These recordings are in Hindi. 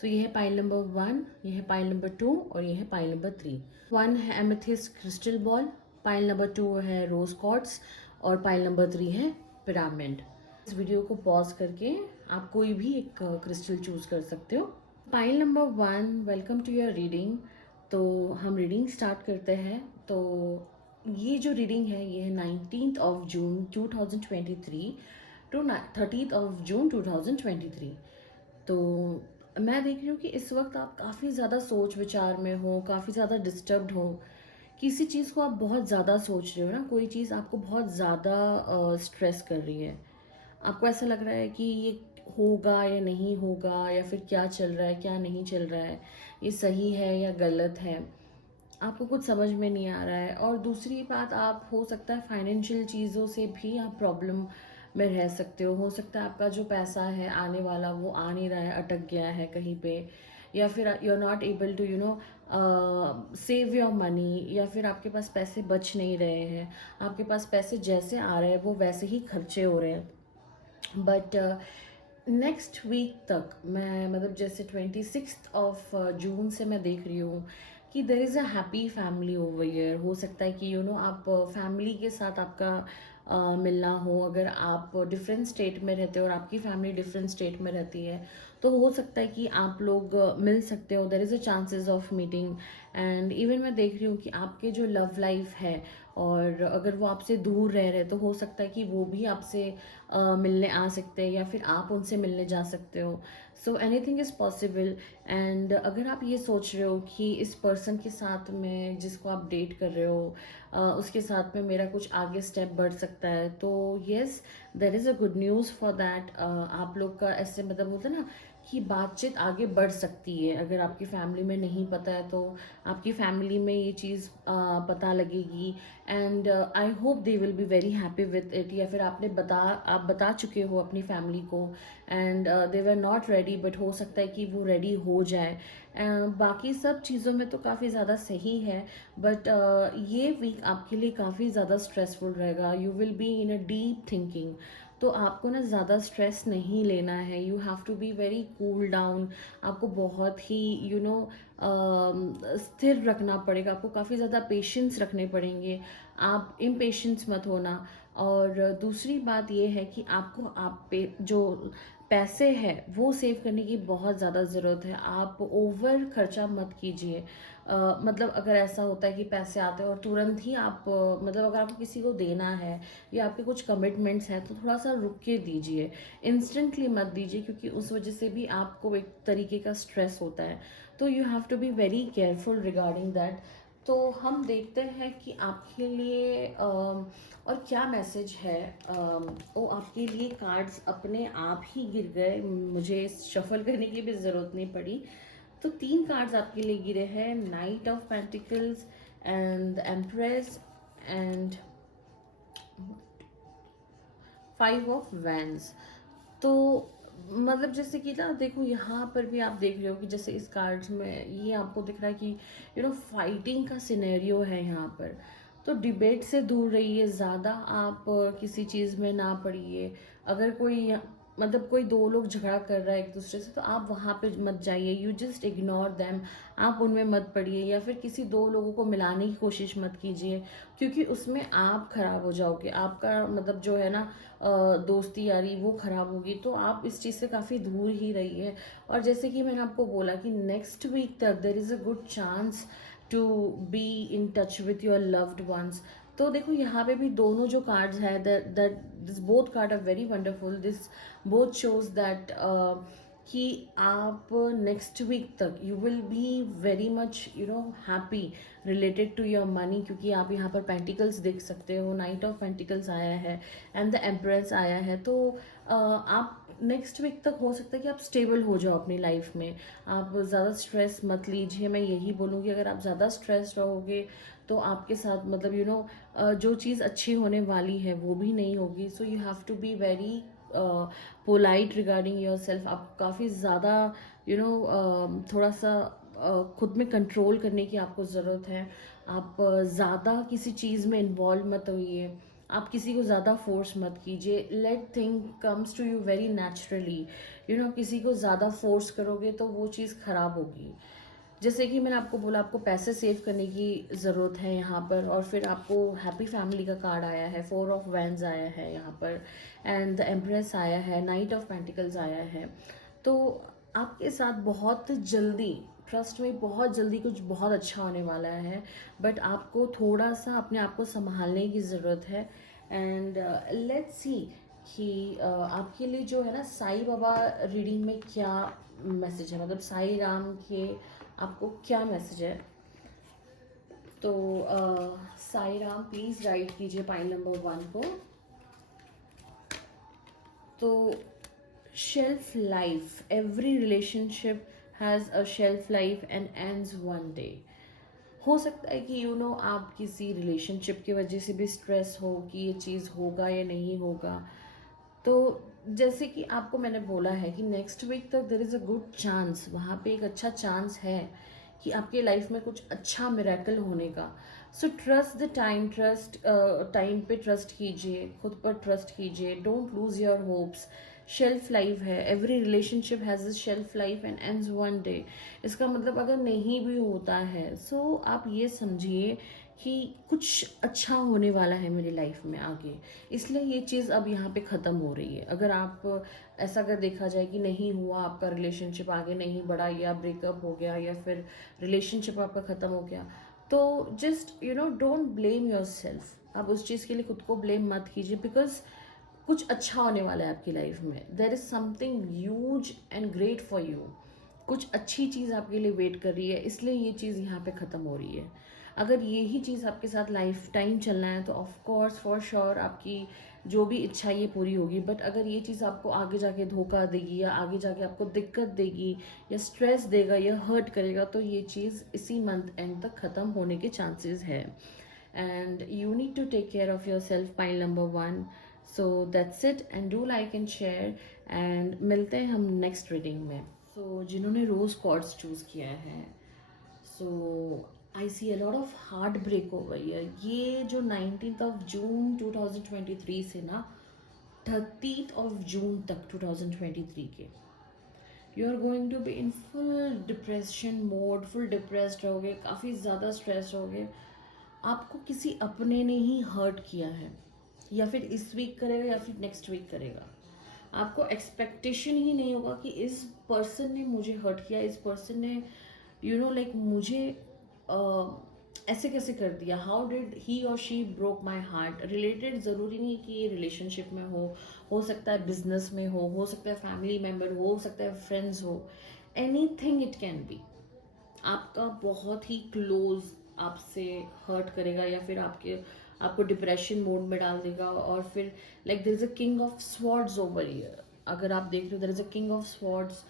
सो ये है पाइल नंबर 1, ये है पाइल नंबर 2 और ये है पाइल नंबर 3। 1 है amethyst crystal ball, pile number 2 है रोज क्वार्ट्स और पाइल नंबर 3 है पिरामिड। इस वीडियो को पॉज करके आप कोई भी एक क्रिस्टल चूज कर सकते हो। Pile number 1, welcome to your reading. तो हम रीडिंग स्टार्ट करते हैं। तो ये जो रीडिंग है ये है 19th of June 2023 to 30th of June 2023। तो मैं देख रही हूँ कि इस वक्त आप काफ़ी ज़्यादा सोच विचार में हो, काफ़ी ज़्यादा डिस्टर्ब्ड हो। किसी चीज़ को आप बहुत ज़्यादा सोच रहे हो ना, कोई चीज़ आपको बहुत ज़्यादा स्ट्रेस कर रही है। आपको ऐसा लग रहा है कि ये होगा या नहीं होगा, या फिर क्या चल रहा है क्या नहीं चल रहा है, ये सही है या गलत है, आपको कुछ समझ में नहीं आ रहा है। और दूसरी बात, आप हो सकता है फाइनेंशियल चीज़ों से भी आप प्रॉब्लम में रह सकते हो सकता है आपका जो पैसा है आने वाला वो आ नहीं रहा है, अटक गया है कहीं पे, या फिर you are not able to save your money, या फिर आपके पास पैसे बच नहीं रहे हैं, आपके पास पैसे जैसे आ रहे हैं वो वैसे ही खर्चे हो रहे हैं। बट नेक्स्ट वीक तक मैं मतलब जैसे 26th ऑफ जून से मैं देख रही हूँ कि देर is a happy family over here. हो सकता है कि आप फैमिली के साथ आपका मिलना हो। अगर आप डिफरेंट स्टेट में रहते हो और आपकी फैमिली डिफरेंट स्टेट में रहती है तो हो सकता है कि आप लोग मिल सकते हो। देर is a chances of meeting. And even मैं देख रही हूँ कि आपके जो लव लाइफ है, और अगर वो आपसे दूर रह रहे तो हो सकता है कि वो भी आपसे मिलने आ सकते हैं, या फिर आप उनसे मिलने जा सकते हो। So anything is possible. And अगर आप ये सोच रहे हो कि इस पर्सन के साथ में जिसको आप डेट कर रहे हो उसके साथ में मेरा कुछ आगे स्टेप बढ़ सकता है, तो yes, there is a good news for that. आप लोग का ऐसे मतलब होता है ना कि बातचीत आगे बढ़ सकती है। अगर आपकी फैमिली में नहीं पता है तो आपकी फैमिली में ये चीज़ पता लगेगी। And I hope they will be very happy with it. या फिर आप बता चुके हो अपनी फैमिली को and they were not ready, but हो सकता है कि वो रेडी हो जाए। बाकी सब चीज़ों में तो काफ़ी ज़्यादा सही है, बट ये वीक आपके लिए काफ़ी ज़्यादा स्ट्रेसफुल रहेगा। You will be in a deep thinking. तो आपको ना ज़्यादा स्ट्रेस नहीं लेना है। You have to be very cool down. आपको बहुत ही स्थिर रखना पड़ेगा। आपको काफ़ी ज़्यादा पेशेंस रखने पड़ेंगे। आप इम्पेशेंस मत होना। और दूसरी बात ये है कि आपको आप पे जो पैसे है वो सेव करने की बहुत ज़्यादा ज़रूरत है। आप ओवर खर्चा मत कीजिए। मतलब अगर ऐसा होता है कि पैसे आते हैं और तुरंत ही आप मतलब अगर आपको किसी को देना है या आपके कुछ कमिटमेंट्स हैं तो थोड़ा सा रुक के दीजिए, इंस्टेंटली मत दीजिए, क्योंकि उस वजह से भी आपको एक तरीके का स्ट्रेस होता है। तो you have to be very careful regarding that. तो हम देखते हैं कि आपके लिए और क्या मैसेज है। वो आपके लिए कार्ड्स अपने आप ही गिर गए, मुझे शफल करने की भी ज़रूरत नहीं पड़ी। तो 3 कार्ड्स आपके लिए गिरे हैं, night of pentacles and the empress and 5 of wands. तो मतलब जैसे कि ना देखो, यहाँ पर भी आप देख रहे हो कि जैसे इस कार्ड्स में ये आपको दिख रहा है कि फाइटिंग का सिनेरियो है यहाँ पर। तो डिबेट से दूर रहिए, ज़्यादा आप किसी चीज़ में ना पड़िए। अगर कोई मतलब कोई दो लोग झगड़ा कर रहा है एक दूसरे से तो आप वहाँ पे मत जाइए, यू जस्ट इग्नोर देम। आप उनमें मत पड़िए, या फिर किसी दो लोगों को मिलाने की कोशिश मत कीजिए, क्योंकि उसमें आप खराब हो जाओगे। आपका मतलब जो है ना दोस्ती यारी वो ख़राब होगी। तो आप इस चीज़ से काफ़ी दूर ही रहिए। और जैसे कि मैंने आपको बोला कि नेक्स्ट वीक तक there is a good chance to be in touch with your loved ones. तो देखो यहाँ पे भी दोनों जो कार्ड्स हैं, that this both card are very wonderful. This both shows that कि आप नेक्स्ट वीक तक you will be very much happy related to your money, क्योंकि आप यहाँ पर पेंटिकल्स देख सकते हो, नाइट ऑफ पेंटिकल्स आया है एंड द एम्प्रेस आया है। तो आप नेक्स्ट वीक तक हो सकता है कि आप स्टेबल हो जाओ अपनी लाइफ में। आप ज़्यादा स्ट्रेस मत लीजिए। मैं यही बोलूँगी, अगर आप ज़्यादा स्ट्रेस रहोगे तो आपके साथ मतलब जो चीज़ अच्छी होने वाली है वो भी नहीं होगी। So you have to be very polite regarding your self. आप काफ़ी ज़्यादा थोड़ा सा खुद में कंट्रोल करने की आपको ज़रूरत है। आप ज़्यादा किसी चीज़ में इन्वॉल्व मत होइए। आप किसी को ज़्यादा फोर्स मत कीजिए, let thing comes to you very naturally. किसी को ज़्यादा फोर्स करोगे तो वो चीज़ ख़राब होगी। जैसे कि मैंने आपको बोला, आपको पैसे सेव करने की ज़रूरत है यहाँ पर, और फिर आपको हैप्पी फैमिली का कार्ड आया है, 4 ऑफ वैंड्स आया है यहाँ पर, एंड द एम्प्रेस आया है, नाइट ऑफ पेंटिकल्स आया है। तो आपके साथ बहुत जल्दी, ट्रस्ट में बहुत जल्दी कुछ बहुत अच्छा होने वाला है, बट आपको थोड़ा सा अपने आप को संभालने की ज़रूरत है। एंड लेट्स सी कि आपके लिए जो है ना, साईं बाबा रीडिंग में क्या मैसेज है, मतलब साईं राम के आपको क्या मैसेज है। तो साईं राम प्लीज़ राइट कीजिए पाइल नंबर 1 को। तो shelf life, every relationship has a shelf life and ends one day. हो सकता है कि आप किसी रिलेशनशिप की वजह से भी स्ट्रेस हो कि ये चीज़ होगा या नहीं होगा। तो जैसे कि आपको मैंने बोला है कि नेक्स्ट वीक तक there is a good chance, वहाँ पे एक अच्छा चांस है कि आपके लाइफ में कुछ अच्छा मिरेकल होने का। So trust the time, time पे ट्रस्ट कीजिए, खुद पर ट्रस्ट कीजिए, don't lose your hopes. Shelf life है, every relationship has a shelf life and ends one day. इसका मतलब अगर नहीं भी होता है, सो आप ये समझिए कि कुछ अच्छा होने वाला है मेरी लाइफ में आगे, इसलिए ये चीज़ अब यहाँ पे ख़त्म हो रही है। अगर आप ऐसा अगर देखा जाए कि नहीं हुआ, आपका रिलेशनशिप आगे नहीं बढ़ा, या ब्रेकअप हो गया, या फिर रिलेशनशिप आपका ख़त्म हो गया, तो just don't blame your self. आप उस चीज़ के लिए खुद को ब्लेम मत कीजिए, बिकॉज कुछ अच्छा होने वाला है आपकी लाइफ में। There is something huge and great for you. कुछ अच्छी चीज़ आपके लिए वेट कर रही है, इसलिए ये चीज़ यहाँ पे ख़त्म हो रही है। अगर यही चीज़ आपके साथ लाइफ टाइम चलना है तो ऑफ कोर्स फॉर श्योर आपकी जो भी इच्छा ये पूरी होगी। बट अगर ये चीज़ आपको आगे जाके धोखा देगी, या आगे जाके आपको दिक्कत देगी, या स्ट्रेस देगा, या हर्ट करेगा, तो ये चीज़ इसी मंथ एंड तक ख़त्म होने के चांसेस है। And you need to take care of your self, pile number 1। So that's it, and do like and share, and मिलते हैं हम नेक्स्ट रीडिंग में। सो जिन्होंने रोज़ कॉर्ड्स चूज़ किया है, so I see a lot of heart break over year. ये जो 19 जून 2023 से ना 30 जून तक 2023 के, you are going to be in full depression mode, full depressed रहोगे, काफ़ी ज़्यादा स्ट्रेस रहोगे। आपको किसी अपने ने ही हर्ट किया है, या फिर इस वीक करेगा या फिर नेक्स्ट वीक करेगा। आपको एक्सपेक्टेशन ही नहीं होगा कि इस पर्सन ने मुझे हर्ट किया, इस पर्सन ने लाइक मुझे ऐसे कैसे कर दिया, हाउ डिड ही और she broke my heart. Related ज़रूरी नहीं कि ये रिलेशनशिप में हो सकता है बिजनेस में हो सकता है फैमिली मेम्बर हो सकता है फ्रेंड्स हो, any thing it can be. आपका बहुत ही क्लोज आपसे हर्ट करेगा, या फिर आपको डिप्रेशन मोड में डाल देगा, और फिर like there is a king of swords over here. अगर आप देख रहे हो, there is a king of swords,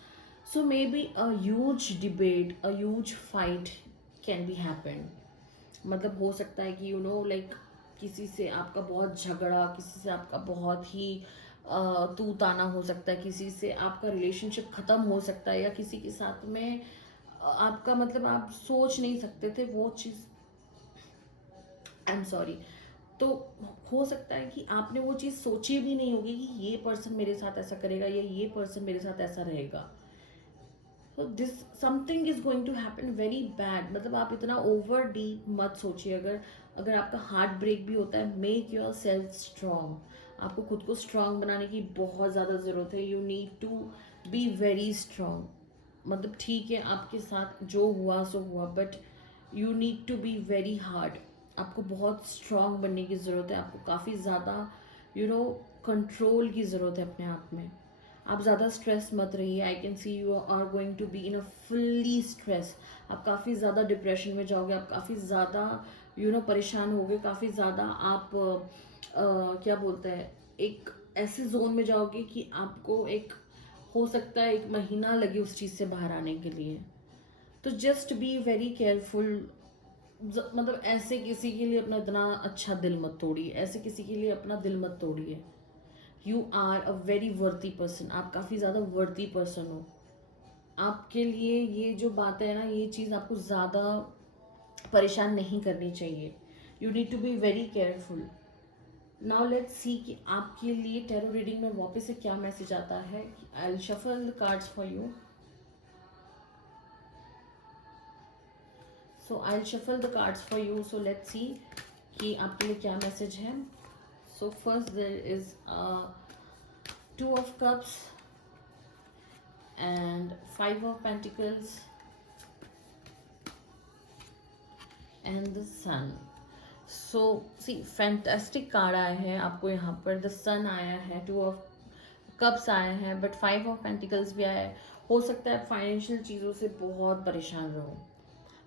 so may be a huge debate, a huge fight can be happen. मतलब हो सकता है कि लाइक किसी से आपका बहुत झगड़ा, किसी से आपका बहुत ही तू ताना हो सकता है, किसी से आपका रिलेशनशिप ख़त्म हो सकता है, या किसी के साथ में आपका मतलब आप सोच नहीं सकते थे वो चीज़, आई एम सॉरी। तो हो सकता है कि आपने वो चीज़ सोची भी नहीं होगी कि ये पर्सन मेरे साथ ऐसा करेगा, या ये पर्सन मेरे साथ ऐसा रहेगा। तो this something is going to happen very bad. मतलब आप इतना ओवर डीप मत सोचिए। अगर आपका हार्ट ब्रेक भी होता है, मेक योर सेल्फ स्ट्रांग। आपको खुद को स्ट्रांग बनाने की बहुत ज़्यादा ज़रूरत है। You need to be very strong. मतलब ठीक है, आपके साथ जो हुआ सो हुआ, but you need to be very hard. आपको बहुत स्ट्रांग बनने की ज़रूरत है। आपको काफ़ी ज़्यादा कंट्रोल की ज़रूरत है अपने आप में। आप ज़्यादा स्ट्रेस मत रहिए। I can see you are going to be in a fully stress. आप काफ़ी ज़्यादा डिप्रेशन में जाओगे, आप काफ़ी ज़्यादा परेशान होगे, काफ़ी ज़्यादा आप क्या बोलते हैं, एक ऐसे जोन में जाओगे कि आपको एक हो सकता है 1 महीना लगे उस चीज़ से बाहर आने के लिए। तो जस्ट बी वेरी केयरफुल। मतलब ऐसे किसी के लिए अपना इतना अच्छा दिल मत तोड़िए, ऐसे किसी के लिए अपना दिल मत तोड़िए। यू आर अ वेरी वर्दी पर्सन। आप काफ़ी ज़्यादा वर्दी पर्सन हो। आपके लिए ये जो बात है ना, ये चीज़ आपको ज़्यादा परेशान नहीं करनी चाहिए। You need to be very careful. Now let's see कि आपके लिए टैरो रीडिंग में वापस से क्या मैसेज आता है. I will shuffle the cards for you. So I will shuffle the cards for you. So let's see कि आपके लिए क्या मैसेज है. So first there is two of cups and five of pentacles and the sun. So see fantastic card आया है आपको यहाँ पर. the sun आया है, two of cups आया है, but five of pentacles भी आया है. हो सकता है फाइनेंशियल चीज़ों से बहुत परेशान रहो.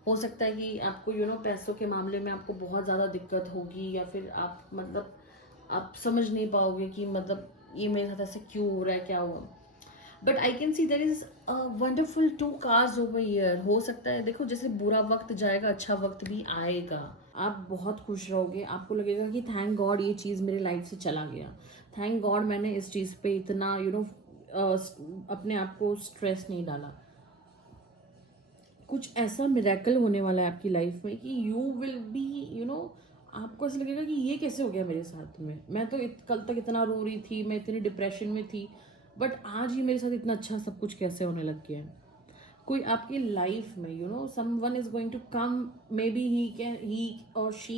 हो सकता है कि आपको पैसों के मामले में आपको बहुत ज़्यादा दिक्कत होगी, या फिर आप मतलब आप समझ नहीं पाओगे कि मतलब ये मेरे साथ ऐसा क्यों हो रहा है, क्या हुआ. But I can see there is a wonderful two cars over here. हो सकता है देखो, जैसे बुरा वक्त जाएगा अच्छा वक्त भी आएगा. आप बहुत खुश रहोगे. आपको लगेगा कि थैंक गॉड ये चीज़ मेरे लाइफ से चला गया. थैंक गॉड मैंने इस चीज़ पे इतना अपने आप को स्ट्रेस नहीं डाला. कुछ ऐसा मिरेकल होने वाला है आपकी लाइफ में कि यू विल बी आपको ऐसा लगेगा कि ये कैसे हो गया मेरे साथ में. मैं तो कल तक इतना रो रही थी, मैं इतनी डिप्रेशन में थी, बट आज ही मेरे साथ इतना अच्छा सब कुछ कैसे होने लग गया है. कोई आपकी लाइफ में someone is going to come. Maybe he और शी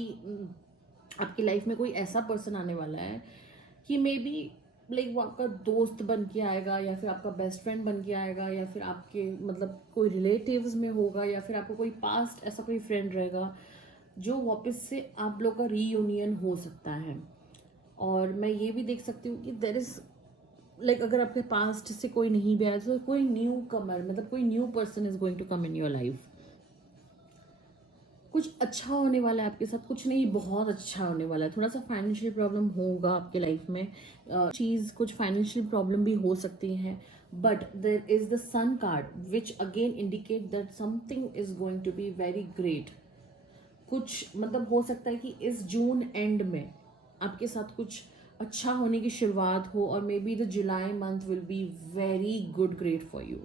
आपकी लाइफ में कोई ऐसा पर्सन आने वाला है कि मे बी लाइक वो आपका दोस्त बन के आएगा, या फिर आपका बेस्ट फ्रेंड बन के आएगा, या फिर आपके मतलब कोई रिलेटिव्स में होगा, या फिर आपको कोई पास्ट ऐसा कोई फ्रेंड रहेगा जो वापस से आप लोग का रीयूनियन हो सकता है. और मैं ये भी देख सकती हूँ कि देर इज़ लाइक अगर आपके पास्ट से कोई नहीं भी आया तो कोई न्यू कमर, मतलब कोई new person is going to come in your life. कुछ अच्छा होने वाला है आपके साथ. कुछ नहीं, बहुत अच्छा होने वाला है. थोड़ा सा फाइनेंशियल प्रॉब्लम होगा आपके लाइफ में. कुछ फाइनेंशियल प्रॉब्लम भी हो सकती हैं, but there is the sun card which again indicate that something is going to be very great. कुछ मतलब हो सकता है कि इस जून एंड में आपके साथ कुछ अच्छा होने की शुरुआत हो, और may be the July month will be very good great for you.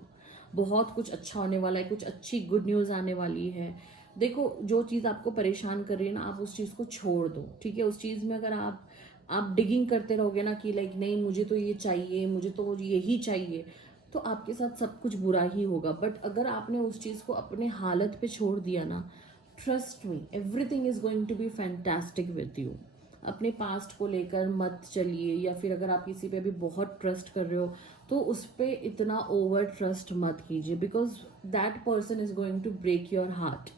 बहुत कुछ अच्छा होने वाला है. कुछ अच्छी गुड न्यूज़ आने वाली है. देखो, जो चीज़ आपको परेशान कर रही है ना, आप उस चीज़ को छोड़ दो, ठीक है. उस चीज़ में अगर आप डिगिंग करते रहोगे ना कि लाइक नहीं मुझे तो ये चाहिए, मुझे तो यही चाहिए, तो आपके साथ सब कुछ बुरा ही होगा. बट अगर आपने उस चीज़ को अपने हालत पे छोड़ दिया ना, trust me everything is going to be fantastic with you. अपने पास्ट को लेकर मत चलिए, या फिर अगर आप किसी पे भी बहुत ट्रस्ट कर रहे हो तो उस पर इतना ओवर ट्रस्ट मत कीजिए, because that person is going to break your heart.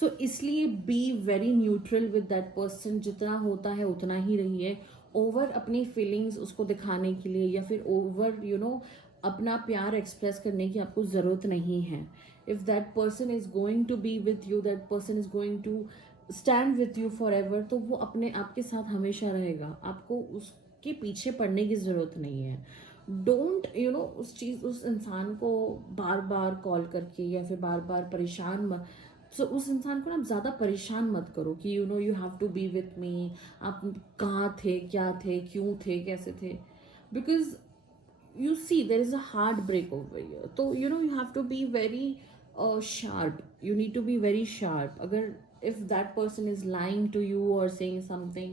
So इसलिए be very neutral with that person. जितना होता है उतना ही रहिए. ओवर अपनी फीलिंग्स उसको दिखाने के लिए, या फिर ओवर अपना प्यार एक्सप्रेस करने की आपको ज़रूरत नहीं है. If that person is going to be with you, that person is going to stand with you forever, तो वो अपने आपके साथ हमेशा रहेगा. आपको उसके पीछे पड़ने की ज़रूरत नहीं है. डोंट उस इंसान को बार बार कॉल करके या फिर बार बार परेशान मत. उस इंसान को ना ज़्यादा परेशान मत करो कि you have to be with me. आप कहाँ थे, क्या थे, क्यों थे, कैसे थे. Because you see there is a heart break over here. So you have to be very sharp. You need to be very sharp. Agar if that person is lying to you or saying something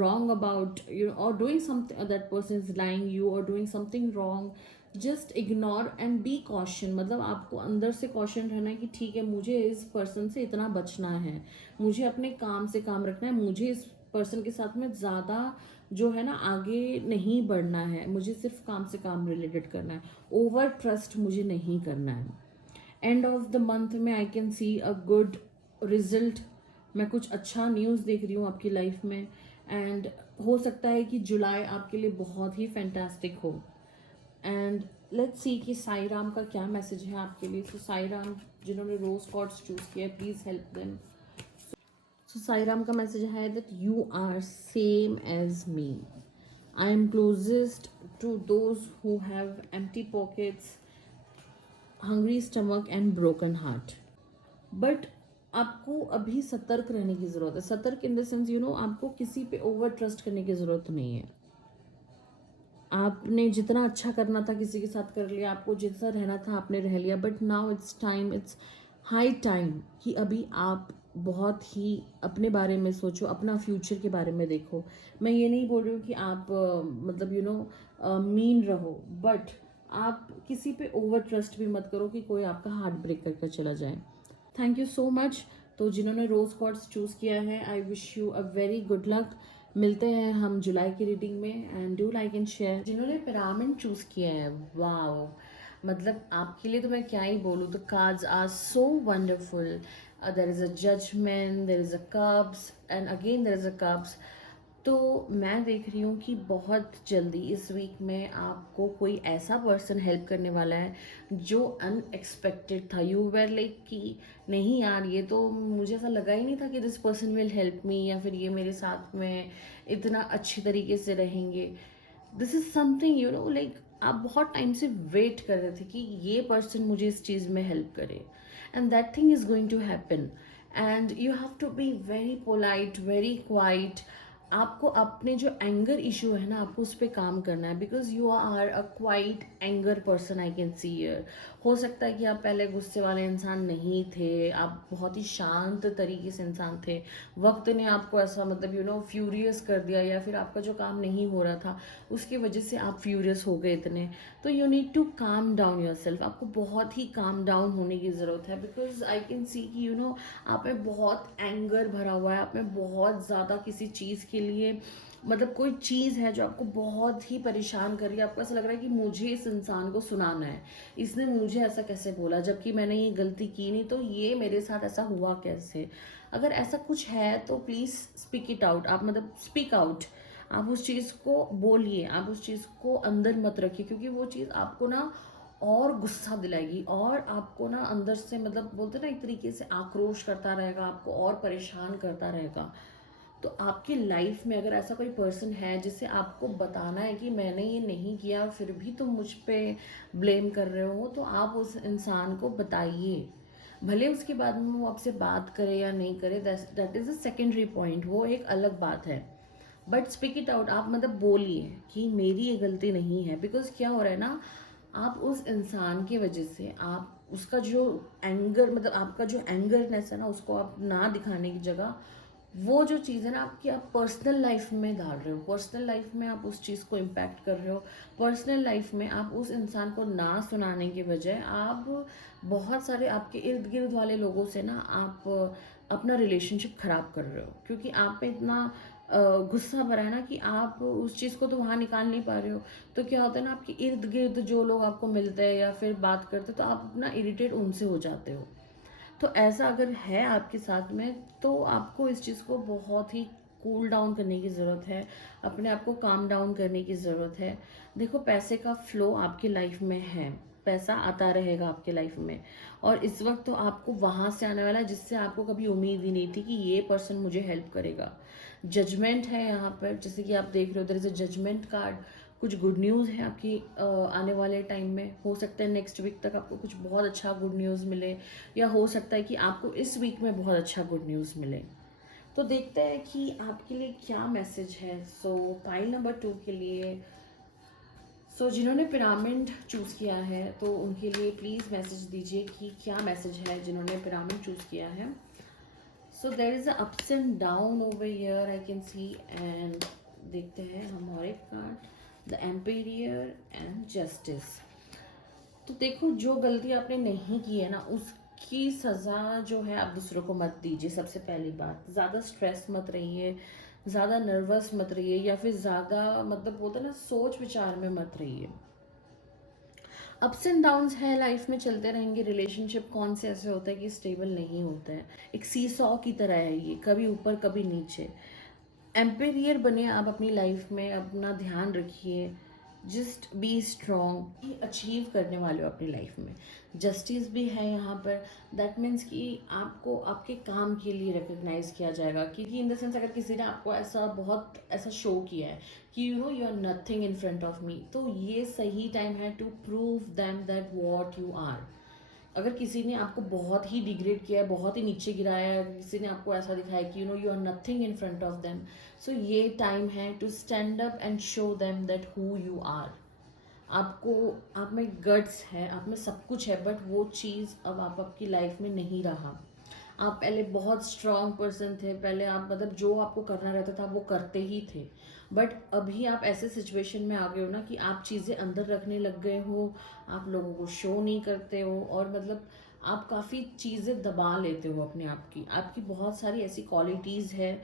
wrong about or doing something, that person is lying you or doing something wrong, just ignore and be caution. मतलब आपको अंदर से caution रहना है कि ठीक है, मुझे इस person से इतना बचना है, मुझे अपने काम से काम रखना है, मुझे इस पर्सन के साथ में ज़्यादा जो है ना आगे नहीं बढ़ना है, मुझे सिर्फ काम से काम रिलेटेड करना है. ओवर ट्रस्ट मुझे नहीं करना है. एंड ऑफ द मंथ में आई can C a good result. मैं कुछ अच्छा न्यूज़ देख रही हूँ आपकी लाइफ में. एंड हो सकता है कि जुलाई आपके लिए बहुत ही फैंटास्टिक हो. एंड लेट्स सी कि साई राम का क्या मैसेज है आपके लिए. सो साई राम जिन्होंने रोज कॉर्ड्स चूज़ किया है, please help them. So Sairam का मैसेज है that you are same as me. I am closest to those who have empty pockets, hungry stomach and broken heart. But आपको अभी सतर्क रहने की ज़रूरत है. सतर्क इन द सेंस आपको किसी पे ओवर ट्रस्ट करने की ज़रूरत नहीं है. आपने जितना अच्छा करना था किसी के साथ कर लिया, आपको जितना रहना था आपने रह लिया. But now it's time, it's high time कि अभी आप बहुत ही अपने बारे में सोचो, अपना फ्यूचर के बारे में देखो। मैं ये नहीं बोल रही हूँ कि आप मतलब मीन रहो, बट आप किसी पे ओवर ट्रस्ट भी मत करो कि कोई आपका हार्ट ब्रेक करके चला जाए। Thank you so much. तो जिन्होंने रोज़ कॉर्ड्स चूज़ किया है, I wish you a very good luck. मिलते हैं हम जुलाई की रीडिंग में, and do like and share. जिन्होंने पिरामिड चूज़ किया है, वाओ, मतलब आपके लिए तो मैं क्या ही बोलूँ। The cards are so wonderful. There is a judgement, there is a cups, and again there is a cups. तो मैं देख रही हूँ कि बहुत जल्दी इस वीक में आपको कोई ऐसा पर्सन हेल्प करने वाला है जो अनएक्सपेक्टेड था। यू वेर लाइक कि नहीं यार, ये तो मुझे ऐसा लगा ही नहीं था कि this person will help me, या फिर ये मेरे साथ में इतना अच्छी तरीके से रहेंगे। दिस इज समथिंग लाइक आप बहुत टाइम से वेट कर रहे थे कि ये पर्सन मुझे इस चीज़ में हेल्प करे, and that thing is going to happen. And you have to be very polite, very quiet. आपको अपने जो एंगर इशू है ना, आपको उस पर काम करना है, because you are a quite anger person, I can see here. हो सकता है कि आप पहले गुस्से वाले इंसान नहीं थे, आप बहुत ही शांत तरीके से इंसान थे। वक्त ने आपको ऐसा फ्यूरियस कर दिया, या फिर आपका जो काम नहीं हो रहा था उसकी वजह से आप फ्यूरियस हो गए इतने। तो you need to calm down your self. आपको बहुत ही काम डाउन होने की ज़रूरत है, बिकॉज आई कैन सी कि आप में बहुत एंगर भरा हुआ है, आप में बहुत ज़्यादा किसी चीज़ के लिए कोई चीज़ है जो आपको बहुत ही परेशान कर रही है। आपको ऐसा लग रहा है कि मुझे इस इंसान को सुनाना है, इसने मुझे ऐसा कैसे बोला जबकि मैंने ये गलती की नहीं, तो ये मेरे साथ ऐसा हुआ कैसे। अगर ऐसा कुछ है तो प्लीज़ स्पीक इट आउट। आप स्पीक आउट। आप उस चीज़ को बोलिए, आप उस चीज़ को अंदर मत रखिए, क्योंकि वो चीज़ आपको ना और गुस्सा दिलाएगी, और आपको ना अंदर से बोलते ना एक तरीके से आक्रोश करता रहेगा, आपको और परेशान करता रहेगा। तो आपकी लाइफ में अगर ऐसा कोई पर्सन है जिसे आपको बताना है कि मैंने ये नहीं किया फिर भी तुम मुझ पे ब्लेम कर रहे हो, तो आप उस इंसान को बताइए। भले उसके बाद में वो आपसे बात करे या नहीं करे, that is a secondary point, वो एक अलग बात है। But speak it out. आप बोलिए कि मेरी ये गलती नहीं है। बिकॉज क्या हो रहा है ना, आप उस इंसान की वजह से आप उसका जो एंगर आपका जो एंगरनेस है ना, उसको आप ना दिखाने की जगह वो जो चीज़ है ना आपकी, आप पर्सनल लाइफ में डाल रहे हो, पर्सनल लाइफ में आप उस चीज़ को इम्पैक्ट कर रहे हो। पर्सनल लाइफ में आप उस इंसान को ना सुनाने के बजाय आप बहुत सारे आपके इर्द गिर्द वाले लोगों से ना आप अपना रिलेशनशिप ख़राब कर रहे हो, क्योंकि आप में इतना गुस्सा भरा है ना कि आप उस चीज़ को तो वहाँ निकाल नहीं पा रहे हो। तो क्या होता है ना, आपके इर्द गिर्द जो लोग आपको मिलते हैं या फिर बात करते हैं, तो आप अपना इरिटेट उनसे हो जाते हो। तो ऐसा अगर है आपके साथ में, तो आपको इस चीज़ को बहुत ही कूल डाउन करने की ज़रूरत है, अपने आप को काम डाउन करने की ज़रूरत है। देखो, पैसे का फ्लो आपकी लाइफ में है, पैसा आता रहेगा आपके लाइफ में, और इस वक्त तो आपको वहाँ से आने वाला है जिससे आपको कभी उम्मीद ही नहीं थी कि ये पर्सन मुझे हेल्प करेगा। जजमेंट है यहाँ पर, जैसे कि आप देख रहे हो, there is a judgement card. कुछ गुड न्यूज़ है आपकी आने वाले टाइम में। हो सकता है नेक्स्ट वीक तक आपको कुछ बहुत अच्छा गुड न्यूज़ मिले, या हो सकता है कि आपको इस वीक में बहुत अच्छा गुड न्यूज़ मिले। तो देखते हैं कि आपके लिए क्या मैसेज है। सो पाइल नंबर 2 के लिए, जिन्होंने पिरामिड चूज़ किया है तो उनके लिए प्लीज़ मैसेज दीजिए कि क्या मैसेज है जिन्होंने पिरामिड चूज़ किया है। So there is a ups and down over here, I can see. And देखते हैं हम और एक card, the emperor and justice. तो देखो, जो गलती आपने नहीं की है ना, उसकी सज़ा जो है आप दूसरों को मत दीजिए। सबसे पहली बात, ज़्यादा स्ट्रेस मत रहिए, ज़्यादा नर्वस मत रहिए, या फिर ज़्यादा बोलते हैं ना, सोच विचार में मत रहिए। अप्स एंड डाउन्स है, लाइफ में चलते रहेंगे। रिलेशनशिप कौन से ऐसे होता है कि स्टेबल नहीं होता है, एक सी सॉ की तरह है ये, कभी ऊपर कभी नीचे। एम्पेरियर बने आप अपनी लाइफ में, अपना ध्यान रखिए, जस्ट बी स्ट्रॉन्ग, अचीव करने वाले हो अपनी लाइफ में। जस्टिस भी है यहाँ पर, दैट मीन्स कि आपको आपके काम के लिए रिकग्नाइज किया जाएगा। क्योंकि इन द सेंस, अगर किसी ने आपको ऐसा शो किया है कि you are nothing in front of me, तो ये सही टाइम है to prove them that what you are. अगर किसी ने आपको बहुत ही डिग्रेड किया है, बहुत ही नीचे गिराया है, किसी ने आपको ऐसा दिखाया कि you are nothing in front of them, so ये टाइम है to stand up and show them that who you are. आपको, आप में गट्स है, आप में सब कुछ है, बट वो चीज़ अब आप आपकी लाइफ में नहीं रहा। आप पहले बहुत स्ट्रांग पर्सन थे, पहले आप मतलब जो आपको करना रहता था वो करते ही थे, बट अभी आप ऐसे सिचुएशन में आ गए हो ना कि आप चीज़ें अंदर रखने लग गए हो, आप लोगों को शो नहीं करते हो, और मतलब आप काफ़ी चीज़ें दबा लेते हो अपने आप की। आपकी बहुत सारी ऐसी क्वालिटीज़ है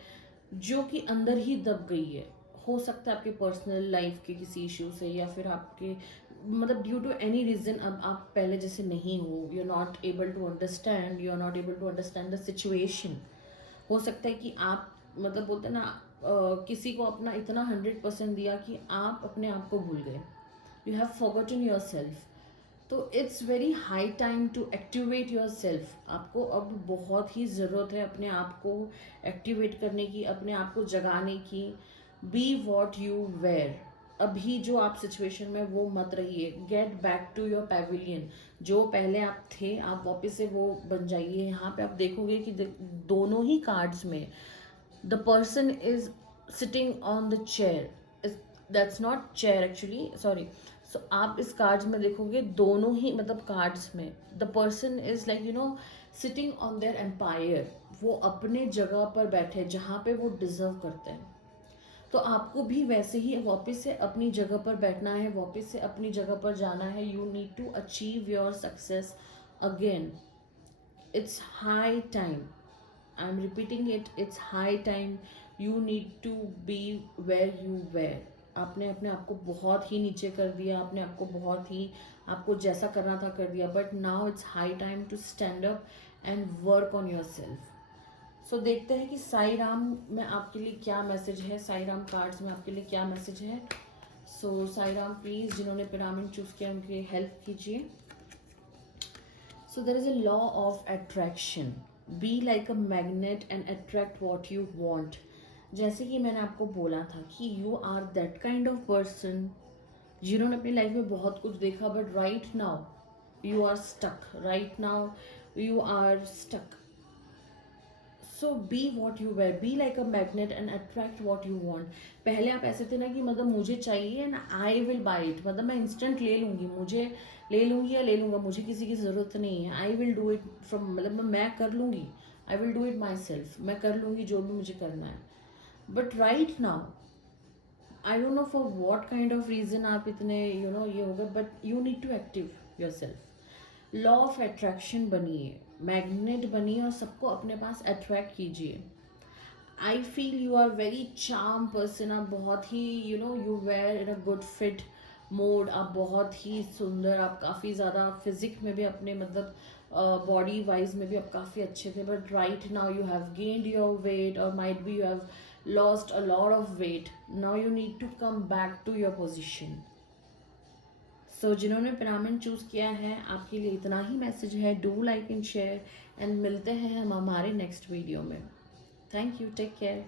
जो कि अंदर ही दब गई है। हो सकता है आपके पर्सनल लाइफ के किसी इशू से, या फिर आपके मतलब ड्यू टू एनी रीज़न अब आप पहले जैसे नहीं हो, you are not able to understand, you are not able to understand the situation. हो सकता है कि आप मतलब बोलते हैं ना, किसी को अपना इतना 100% दिया कि आप अपने आप को भूल गए, you have forgotten yourself. तो it's very high time to activate your self. आपको अब बहुत ही ज़रूरत है अपने आप को एक्टिवेट करने की, अपने आप को जगाने की। Be what you were. अभी जो आप सिचुएशन में वो मत रहिए, get back to your pavilion. जो पहले आप थे आप वापस से वो बन जाइए। यहाँ पे आप देखोगे कि दोनों ही कार्ड्स में the person is sitting on the chair, that's not chair actually, sorry. So आप इस कार्ड्स में देखोगे दोनों ही मतलब कार्ड्स में the person is like sitting on their empire. वो अपने जगह पर बैठे जहाँ पे वो डिजर्व करते हैं। तो आपको भी वैसे ही वापस से अपनी जगह पर बैठना है, वापस से अपनी जगह पर जाना है। You need to achieve your success again. It's high time, I am repeating it, it's high time. You need to be where you were. आपने अपने आप को बहुत ही नीचे कर दिया, आपने आपको बहुत ही, आपको जैसा करना था कर दिया, but now it's high time to stand up and work on yourself. So देखते हैं कि साई राम में आपके लिए क्या मैसेज है, साई राम कार्ड्स में आपके लिए क्या मैसेज है। सो साई राम प्लीज़, जिन्होंने पिरामिड चूज़ किया उनकी हेल्प कीजिए। So there is a law of attraction. Be like a magnet and attract what you want. जैसे कि मैंने आपको बोला था कि you are that kind of person जिन्होंने अपनी लाइफ में बहुत कुछ देखा, but right now you are stuck, right now you are stuck. So be what you were, be like a magnet and attract what you want. पहले आप ऐसे थे ना कि मतलब मुझे चाहिए and I will by it, मतलब मैं इंस्टेंट ले लूँगी, मुझे ले लूँगी या ले लूँगा, मुझे किसी की ज़रूरत नहीं है। I will do it from, मतलब मैं कर लूँगी, I will do it my self, मैं कर लूँगी जो भी मुझे करना है। But right now I don't know for what kind of reason आप इतने ये हो गए, but you need to active your self. Law of attraction बनिए, मैग्नेट बनिए और सबको अपने पास अट्रैक्ट कीजिए। I feel you are very charm person. आप बहुत ही you were in a good fit mode. आप बहुत ही सुंदर, आप काफ़ी ज़्यादा फिजिक में भी अपने मतलब बॉडी वाइज में भी आप काफ़ी अच्छे थे, but right now you have gained your weight और might be you have lost a lot of weight. Now you need to come back to your position. So जिन्होंने पिरामिड चूज़ किया है आपके लिए इतना ही मैसेज है। Do like and share, and मिलते हैं हम हमारे नेक्स्ट वीडियो में। Thank you, take care.